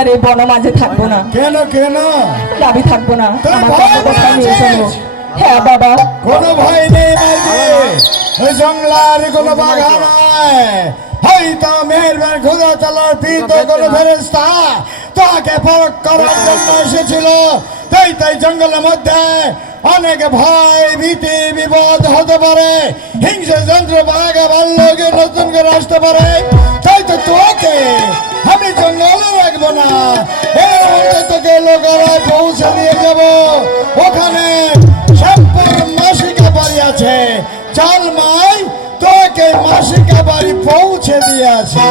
আর এই বন মাঝে থাকবো না। কেন কেন? আমি থাকবো না, তুই আমার ভয় কোথায় নিয়ে পেয়েছিস? চলো। হ্যাঁ বাবা। কোনো ভয় নেই মাঝে, জঙ্গলার কোনো বাঘা নয়, হয়তো মেহেরবান খোদা তাআলার প্রীত কোনো ফেরেশতা তাকে পরখ করার জন্য এসেছিল। তাই জঙ্গলের মধ্যে অনেক ভয় ভীতি বিপদ হতে পারে, হিংসা যন্ত্র বাঘ ভাল্লুকে নতুন করে আসতে পারে। তাই তো তোকে আমি জঙ্গলে রাখবো না, এর মধ্যে তোকে লোকেরা পৌঁছে দিয়ে যাব। ওখানে শ্যামপুর মাসিকা বাড়ি আছে, চল মাই তোকে মাসিকা বাড়ি পৌঁছে দিয়ে আসি।